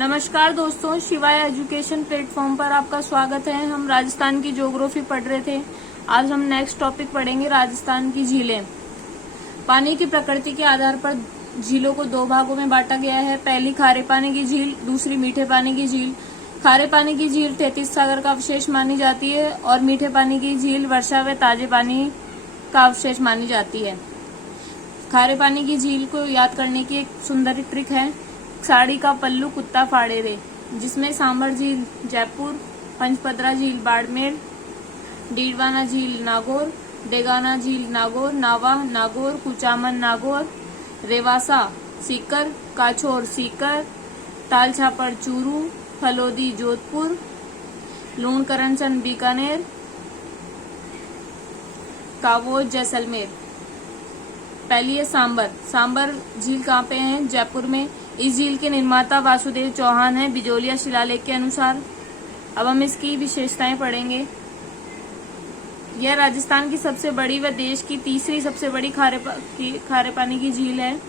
नमस्कार दोस्तों, शिवाय एजुकेशन प्लेटफॉर्म पर आपका स्वागत है। हम राजस्थान की ज्योग्राफी पढ़ रहे थे। आज हम नेक्स्ट टॉपिक पढ़ेंगे राजस्थान की झीलें। पानी की प्रकृति के आधार पर झीलों को दो भागों में बांटा गया है। पहली खारे पानी की झील, दूसरी मीठे पानी की झील। खारे पानी की झील 33 सागर का अवशेष मानी जाती है और मीठे पानी की झील वर्षा व ताजे पानी का अवशेष मानी जाती है। खारे पानी की झील को याद करने की एक सुंदर ट्रिक है, साड़ी का पल्लू कुत्ता फाड़े रे, जिसमें सांबर झील जयपुर, पंचपदरा झील बाड़मेर, डीडवाना झील नागौर, डेगाना झील नागौर, नावा नागौर, कुचामन नागौर, रेवासा सीकर, काछोर सीकर, तालछापर चूरू, फलोदी जोधपुर, लूणकरनसन बीकानेर, कावोज जैसलमेर। पहली है सांबर झील कहाँ पे है? जयपुर में। इस झील के निर्माता वासुदेव चौहान है बिजोलिया शिलालेख के अनुसार। अब हम इसकी विशेषताएं पढ़ेंगे। यह राजस्थान की सबसे बड़ी व देश की तीसरी सबसे बड़ी खारे पानी की झील है।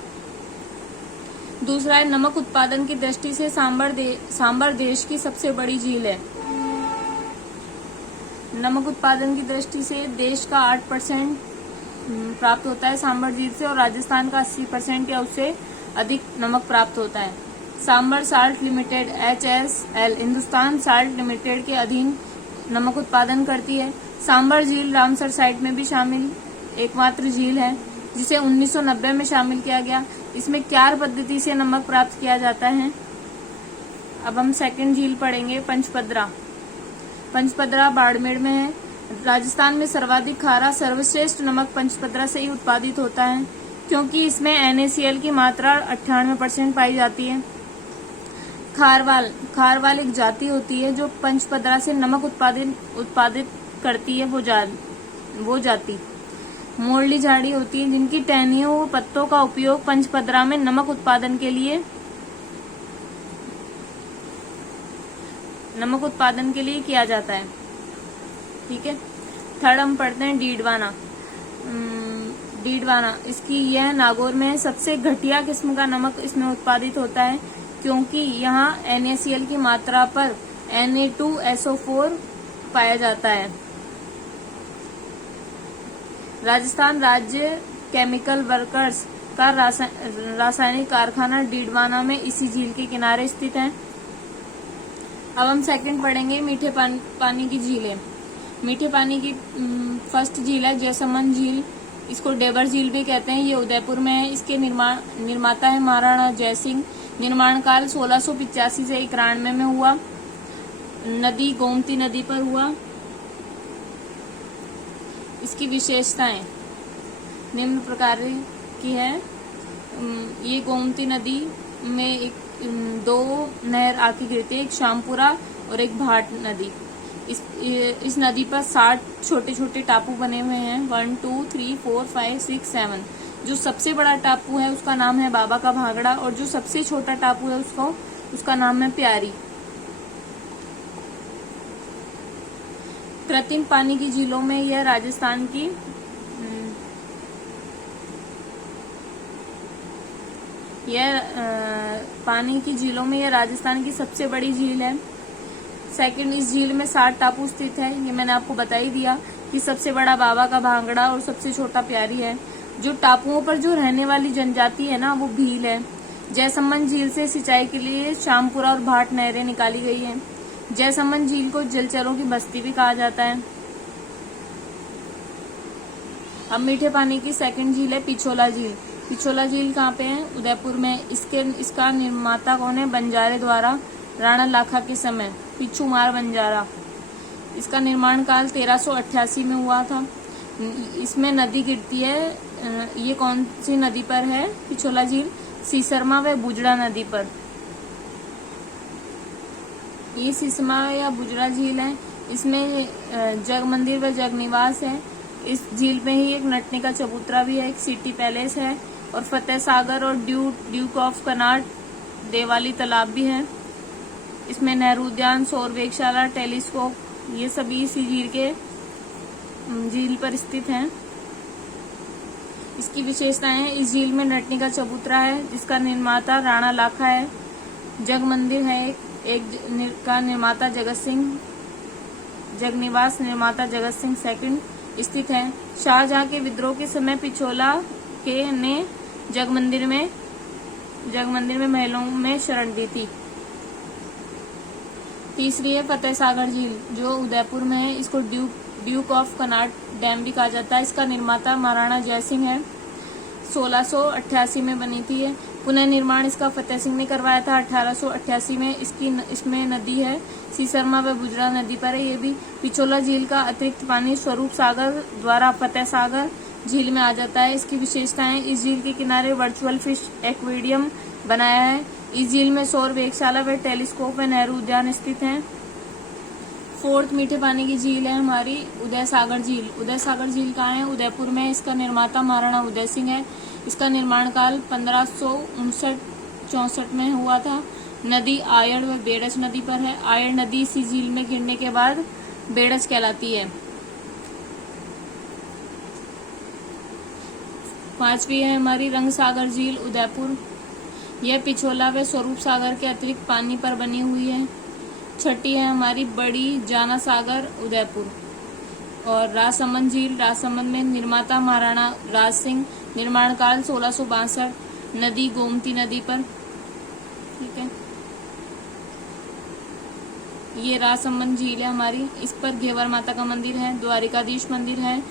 दूसरा है नमक उत्पादन की दृष्टि से सांबर देश की सबसे बड़ी झील है। नमक उत्पादन की दृष्टि से देश का 8% प्राप्त होता है सांबर झील से और राजस्थान का 80% या उससे अधिक नमक प्राप्त होता है। Sambhar salt limited HSL Hindustan salt limited के अधीन नमक उत्पादन करती है। सांबर झील रामसर साइट में भी शामिल एकमात्र झील है, जिसे 1990 में शामिल किया गया। इसमें क्यार पद्धति से नमक प्राप्त किया जाता है। अब हम सेकंड झील पढ़ेंगे, पंचपदरा बाड़मेर में है। राजस्थान में सर्वाधिक खारा सर्वश्रेष्ठ नमक पंचपदरा से ही उत्पादित होता है, क्योंकि इसमें NaCl की मात्रा 98% पाई जाती है। खारवाल एक जाति होती है जो पंचपदरा से नमक उत्पादित करती है। वो जाति मोरली झाड़ी होती है, जिनकी टहनियों व पत्तों का उपयोग पंचपदरा में नमक उत्पादन के लिए किया जाता है। ठीक है। थर्ड हम पढ़ते हैं डीडवाना। इसकी यह नागौर में सबसे घटिया किस्म का नमक इसमें उत्पादित होता है, क्योंकि यहाँ NaCl की मात्रा पर Na2SO4 पाया जाता है। राजस्थान राज्य केमिकल वर्कर्स का रासायनिक कारखाना डीडवाना में इसी झील के किनारे स्थित है। अब हम सेकंड पढ़ेंगे मीठे पानी की झीलें। मीठे पानी की फर्स्ट झील है जैसमंद झील, इसको डेबर झील भी कहते हैं। ये उदयपुर में है। इसके निर्माता है महाराणा जयसिंह। निर्माण काल 1685 से 91 में हुआ। नदी गोमती नदी पर हुआ। इसकी विशेषताएं निम्न प्रकार की है। ये गोमती नदी में दो नहर आके गिरती है, एक शामपुरा और एक भाट नदी। इस नदी पर 60 छोटे छोटे टापू बने हुए हैं, 1 2 3 4 5 6 7। जो सबसे बड़ा टापू है उसका नाम है बाबा का भागड़ा और जो सबसे छोटा टापू है उसका नाम है प्यारी। कृत्रिम पानी की झीलों में यह राजस्थान की राजस्थान की सबसे बड़ी झील है। सेकंड, इस झील में 60 टापू स्थित है। ये मैंने आपको बता ही दिया कि सबसे बड़ा बाबा का भांगड़ा और सबसे छोटा प्यारी है। जो टापुओं पर जो रहने वाली जनजाति है ना, वो भील है। जयसमंद झील से सिंचाई के लिए शामपुरा और भाट नहरें निकाली गई हैं। जयसमंद झील को जलचरों की बस्ती भी कहा जाता है। अब मीठे पानी की सेकंड झील है पिछोला झील। पिछोला झील कहाँ पे है? उदयपुर में। इसका निर्माता कौन है? बंजारे द्वारा राणा लाखा के समय, पिछुमार बंजारा। इसका निर्माण काल 1388 में हुआ था। इसमें नदी गिरती है। ये कौन सी नदी पर है पिछोला झील? सीसरमा व बुजड़ा नदी पर। ये सीसमा या बुजड़ा झील है। इसमें जग मंदिर व जग निवास है। इस झील में ही एक नटने का चबूतरा भी है, एक सिटी पैलेस है और फतेह सागर और ड्यूक ऑफ कनाट देवाली तालाब भी है। इसमें नेहरू उद्यान, सौर वेधशाला, टेलीस्कोप, ये सभी इसी झील पर स्थित हैं। इसकी विशेषताएं हैं, इस झील में नटनी का चबूतरा है जिसका निर्माता राणा लाखा है। जग मंदिर है का निर्माता जगनिवास निर्माता जगत सिंह सेकंड स्थित है। शाहजहां के विद्रोह के समय पिछोला ने जग मंदिर में महलों में शरण दी थी। तीसरी है फतेह सागर झील जो उदयपुर में है। इसको ड्यूक ऑफ कनाट डैम भी कहा जाता है। इसका निर्माता महाराणा जयसिंह है। 1688 में बनी थी ये। पुनः निर्माण इसका फतेह सिंह ने करवाया था 1888 में। इसमें नदी है सीसरमा व बुजरा नदी पर है। ये भी पिछोला झील का अतिरिक्त पानी स्वरूप सागर द्वारा फतेह सागर झील में आ जाता है। इसकी विशेषताएं, इस झील के किनारे वर्चुअल फिश एक्वेरियम बनाया है। इस झील में सौर वेधशाला व टेलीस्कोप व नेहरू उद्यान स्थित हैं। फोर्थ मीठे पानी की झील है हमारी उदय सागर झील। उदय सागर झील कहाँ है? उदयपुर में। इसका निर्माता महाराणा उदय सिंह है। इसका निर्माण काल 1559-64 में हुआ था। नदी आयड़ व बेड़च नदी पर है। आयड़ नदी इसी झील में गिरने के बाद बेड़च कहलाती है। पांचवी है हमारी रंग सागर झील उदयपुर। यह पिछोला व स्वरूप सागर के अतिरिक्त पानी पर बनी हुई है। छठी है हमारी बड़ी जाना सागर उदयपुर। और राजसमंद झील, राजसमंद में निर्माता महाराणा राज सिंह। निर्माण काल 1662। नदी गोमती नदी पर। ठीक है, ये राजसमंद झील है हमारी। इस पर घेवर माता का मंदिर है, द्वारिकाधीश मंदिर है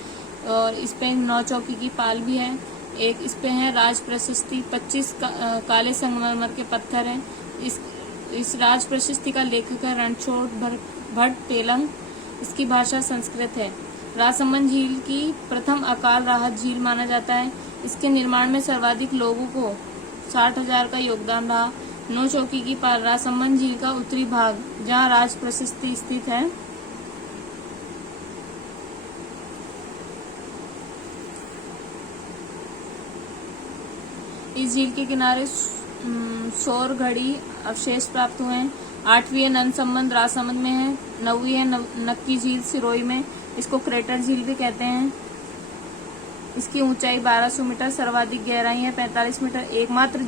और इस पे 9 चौकी की पाल भी है। एक इस पे है राज प्रशस्ति, 25 काले संगमरमर के पत्थर हैं। इस राज प्रशस्ति का लेखक है रणछोड़ भट्ट तेलंग। इसकी भाषा संस्कृत है। राजसमंद झील की प्रथम अकाल राहत झील माना जाता है। इसके निर्माण में सर्वाधिक लोगों को 60,000 का योगदान रहा। 9 चौकी की पाल राजसमंद झील का उत्तरी भाग जहाँ राज प्रशस्ति स्थित है। इस झील के किनारे सौर घड़ी अवशेष प्राप्त हुए हैं। 8वीं है नंद संबंध राजसमंद में है। 9वीं है नक्की झील सिरोही में। इसको क्रेटर झील भी कहते हैं। इसकी ऊंचाई 1200 मीटर, सर्वाधिक गहराई है 45 मीटर। एकमात्र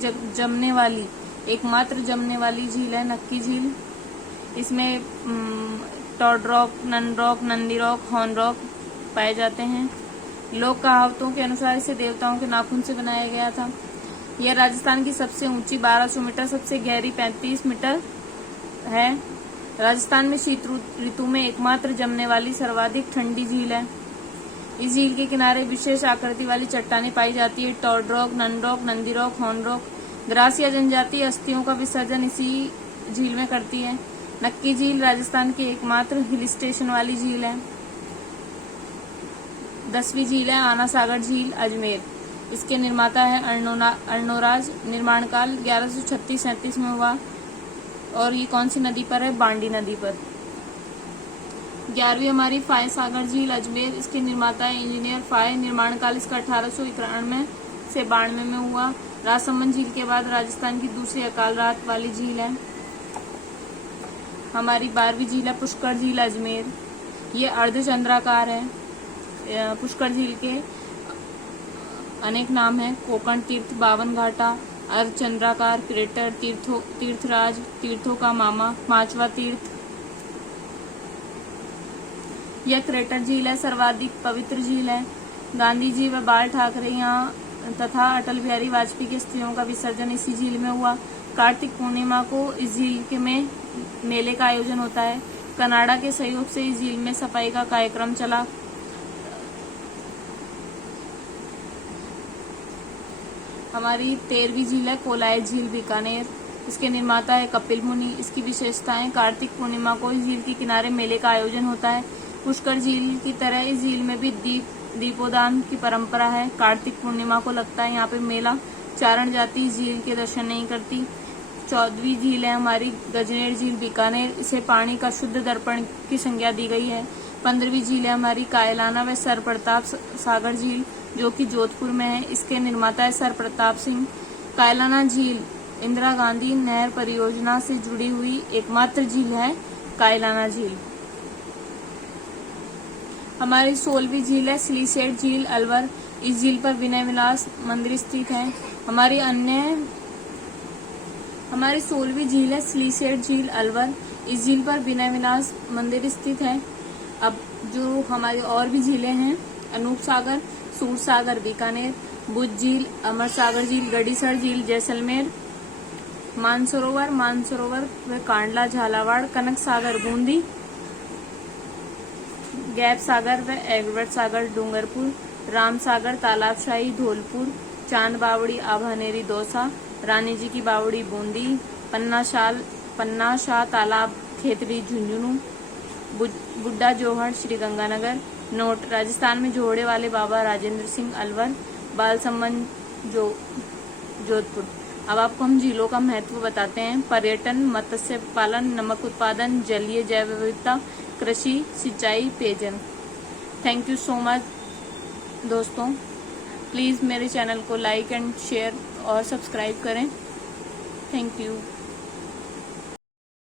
जमने वाली झील है नक्की झील। इसमें toad rock, nun rock, Nandi rock, horn rock पाए जाते हैं। लोक कहावतों के अनुसार इसे देवताओं के नाखून से बनाया गया था। यह राजस्थान की सबसे ऊंची 1200 मीटर, सबसे गहरी 35 मीटर है। राजस्थान में शीत ऋतु में एकमात्र जमने वाली सर्वाधिक ठंडी झील है। इस झील के किनारे विशेष आकृति वाली चट्टानें पाई जाती है। Toad rock, nun rock, Nandi rock, horn rock. Garasia जनजाति अस्थियों का विसर्जन इसी झील में करती है। नक्की झील राजस्थान की एकमात्र हिल स्टेशन वाली झील है। 10वीं झील है आना सागर झील अजमेर। इसके निर्माता है अर्णोराज। निर्माण काल 1136-37 में हुआ। और ये कौन सी नदी पर है? बांडी नदी पर। 11वीं हमारी फाय सागर झील अजमेर। इसके निर्माता है इंजीनियर फाय। निर्माण काल इसका 1891 से 92 में हुआ। राजसमंद झील के बाद राजस्थान की दूसरी अकाल राहत वाली झील है। हमारी 12वीं झील है पुष्कर झील अजमेर। ये अर्धचंद्राकार है। पुष्कर झील के अनेक नाम हैं। कोकण तीर्थ, 52 घाटा, अर्धचंद्राकार, क्रेटर, तीर्थराज, तीर्थों का मामा, 5वां तीर्थ। यह क्रेटर झील है, सर्वाधिक पवित्र झील है। गांधी जी व बाल ठाकरे यहाँ तथा अटल बिहारी वाजपेयी की अस्थियों का विसर्जन इसी झील में हुआ। कार्तिक पूर्णिमा को इस झील में मेले का आयोजन होता है। कनाडा के सहयोग से इस झील में सफाई का कार्यक्रम चला। हमारी 13वीं झील है कोलायत झील बीकानेर। इसके निर्माता है कपिल मुनि। इसकी विशेषताएं, कार्तिक पूर्णिमा को इस झील के किनारे मेले का आयोजन होता है। पुष्कर झील की तरह इस झील में भी दीपोदान की परंपरा है। कार्तिक पूर्णिमा को लगता है यहाँ पे मेला। चारण जाति इस झील के दर्शन नहीं करती। 14वीं झील है हमारी गजनेर झील बीकानेर। इसे पानी का शुद्ध दर्पण की संज्ञा दी गई है। 15वीं झील है हमारी कायलाना व सर प्रताप सागर झील जो कि जोधपुर में है। इसके निर्माता है सर प्रताप सिंह। कायलाना झील इंदिरा गांधी नहर परियोजना से जुड़ी हुई एकमात्र झील है कायलाना झील। हमारी 16वीं झील है सिलीसेट झील अलवर। इस झील पर विनय विलास मंदिर स्थित है। हमारी 16वीं झील है सिलीसेट झील अलवर। इस झील पर विनय विनाश मंदिर स्थित है। अब जो हमारी और भी झीलें हैं, अनूप सागर, सूर सागर बीकानेर, बुद्ध झील, अमर सागर झील, गड़ीसर झील जैसलमेर, मानसरोवर व कांडला झालावाड़, कनक सागर बूंदी, गैप सागर व एग्रवट सागर डूंगरपुर, राम सागर तालाबशाही धौलपुर, चांद बावड़ी आभानेरी दौसा, रानी जी की बावड़ी बूंदी, पन्ना शाह तालाब खेतड़ी झुंझुनू, बुड्ढा जोहड़ श्री गंगानगर। नोट: राजस्थान में जोड़े वाले बाबा राजेंद्र सिंह अलवर, बाल संबंध जोधपुर। अब आपको हम झीलों का महत्व बताते हैं। पर्यटन, मत्स्य पालन, नमक उत्पादन, जलीय जैव विविधता, कृषि, सिंचाई, पेयजल। थैंक यू सो मच दोस्तों। प्लीज मेरे चैनल को लाइक एंड शेयर और सब्सक्राइब करें। Thank you.